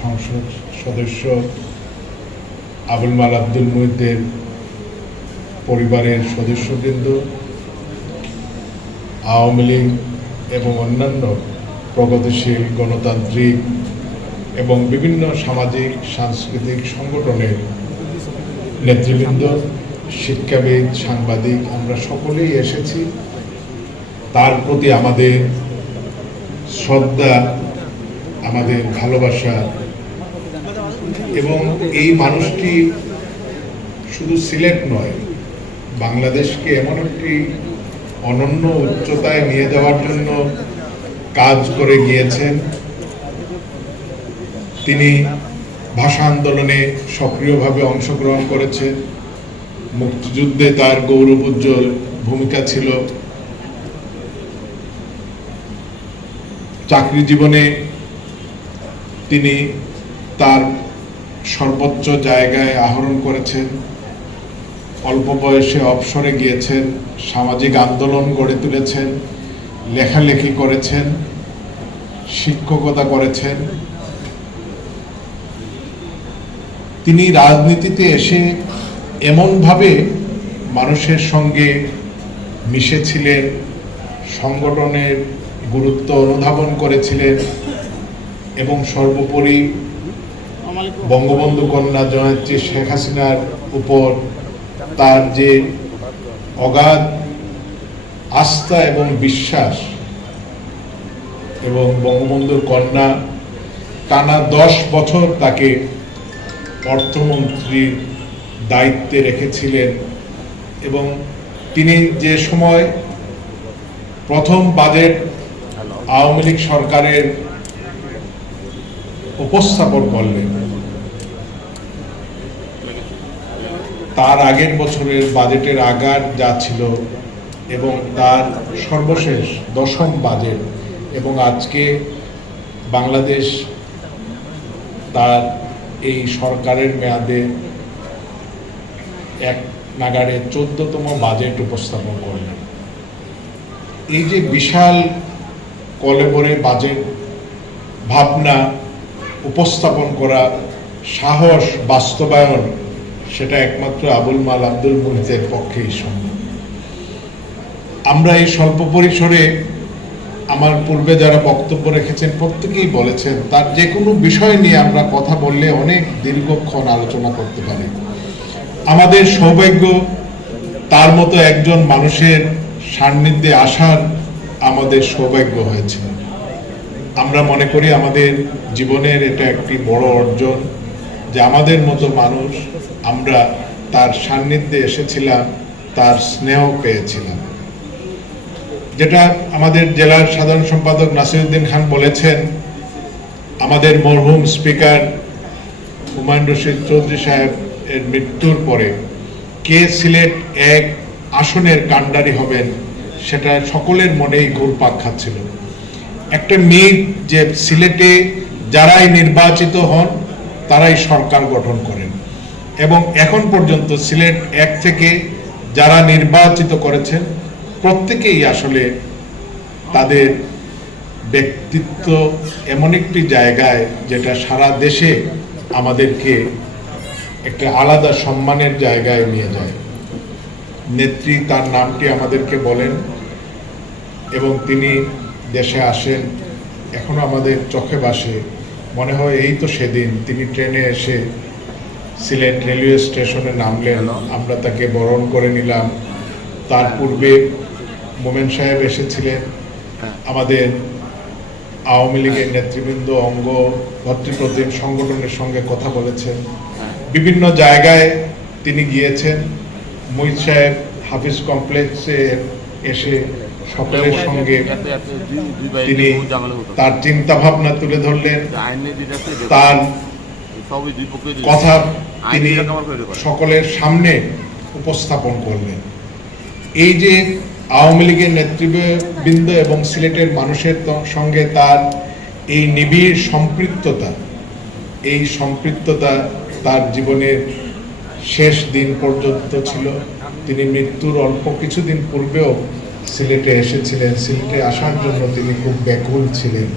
সংসদ সদস্য আবুল মাল আব্দুল মুহিতের পরিবারের সদস্যবৃন্দ, আওয়ামী লীগ এবং অন্যান্য প্রগতিশীল গণতান্ত্রিক এবং বিভিন্ন সামাজিক সাংস্কৃতিক সংগঠনের নেতৃবৃন্দ, শিক্ষাবিদ, সাংবাদিক, আমরা সকলেই এসেছি। তার প্রতি আমাদের শ্রদ্ধা, আমাদের ভালোবাসা, এবং এই মানুষটি শুধু সিলেট নয়, বাংলাদেশকে এমন একটি অনন্য উচ্চতায় নিয়ে যাওয়ার জন্য কাজ করে গিয়েছেন। তিনি ভাষা আন্দোলনে সক্রিয়ভাবে অংশগ্রহণ করেছেন, মুক্তিযুদ্ধে তার গৌরবোজ্জ্বল ভূমিকা ছিল। চাকরি জীবনে তিনি তার সর্বোচ্চ জায়গায় আহরণ করেছেন, অল্প বয়সে অবসরে গিয়েছেন, সামাজিক আন্দোলন গড়ে তুলেছেন, লেখালেখি করেছেন, শিক্ষকতা করেছেন। তিনি রাজনীতিতে এসে এমনভাবে মানুষের সঙ্গে মিশেছিলেন, সংগঠনের গুরুত্ব অনুধাবন করেছিলেন এবং সর্বোপরি বঙ্গবন্ধু কন্যা জননেত্রী শেখ হাসিনার উপর তার যে অগাধ আস্থা এবং বিশ্বাস, এবং বঙ্গবন্ধুর কন্যা টানা 10 বছর তাকে অর্থমন্ত্রীর দায়িত্বে রেখেছিলেন, এবং তিনি যে সময় প্রথম বাজেট আওয়ামী লীগ সরকারের উপস্থাপন করলেন, তার আগের বছরের বাজেটের আগার যা ছিল এবং তার সর্বশেষ 10ম বাজেট, এবং আজকে বাংলাদেশ তার এই সরকারের মেয়াদে এক নাগাড়ে 14তম বাজেট উপস্থাপন করলেন। এই যে বিশাল কলেবরে বাজেট ভাবনা উপস্থাপন করা, সাহস, বাস্তবায়ন, সেটা একমাত্র আবুল মাল আব্দুল মুহিতের পক্ষেই সম্ভব। আমরা এই স্বল্প পরিসরে, আমার পূর্বে যারা বক্তব্য রেখেছেন প্রত্যেকেই বলেছেন, তার যে কোনো বিষয় নিয়ে আমরা কথা বললে অনেক দীর্ঘক্ষণ আলোচনা করতে পারি। আমাদের সৌভাগ্য তার মতো একজন মানুষের সান্নিধ্যে আসার আমাদের সৌভাগ্য হয়েছে। আমরা মনে করি আমাদের জীবনের এটা একটি বড় অর্জন যে আমাদের মতো মানুষ, আমরা তার সান্নিধ্যে এসেছিলাম, তার স্নেহ পেয়েছিলাম। যেটা আমাদের জেলার সাধারণ সম্পাদক নাসিরউদ্দিন খান বলেছেন, আমাদের মরহুম স্পিকার হুমায়ুন রশিদ চৌধুরী সাহেব এর মৃত্যুর পরে কে সিলেট 1 আসনের কাণ্ডারি হবেন সেটা সকলের মনেই ঘুরপাক খাচ্ছিল। একটা মিথ যে সিলেটে যারাই নির্বাচিত হন তারাই সরকার গঠন করেন, এবং এখন পর্যন্ত সিলেট 1 থেকে যারা নির্বাচিত করেছেন প্রত্যেকেই আসলে তাদের ব্যক্তিত্ব এমন একটি জায়গায় যেটা সারা দেশে আমাদেরকে একটা আলাদা সম্মানের জায়গায় নিয়ে যায়। নেত্রী তার নামটি আমাদেরকে বলেন, এবং তিনি দেশে আসেন, এখনো আমাদের চোখে ভাসে। মনে হয় এই তো সেদিন তিনি ট্রেনে এসে সিলেট রেলওয়ে স্টেশনে নামলেন, আমরা তাকে বরণ করে নিলাম। তার পূর্বে মোমেন সাহেব এসেছিলেন, আমাদের আওয়ামী লীগের নেতৃবৃন্দ, অঙ্গ ভর্তৃপ্রতিম সংগঠনের সঙ্গে কথা বলেছেন, বিভিন্ন জায়গায় তিনি গিয়েছেন। মুহিত সাহেব হাফিজ কমপ্লেক্সে এসে সকলের সঙ্গে তিনি তার চিন্তা ভাবনা তুলে ধরলেন, তার কথা তিনি সকলের সামনে উপস্থাপন করলেন। এই যে আওয়ামী লীগের নেতৃবৃন্দ এবং সিলেটের মানুষের সঙ্গে তার এই নিবিড় সম্পৃক্ততা, এই সম্পৃক্ততা তার জীবনের শেষ দিন পর্যন্ত ছিল। তিনি মৃত্যুর অল্প কিছুদিন পূর্বেও সিলেটে এসেছিলেন, সিলেটে আসার জন্য তিনি খুব ব্যাকুল ছিলেন।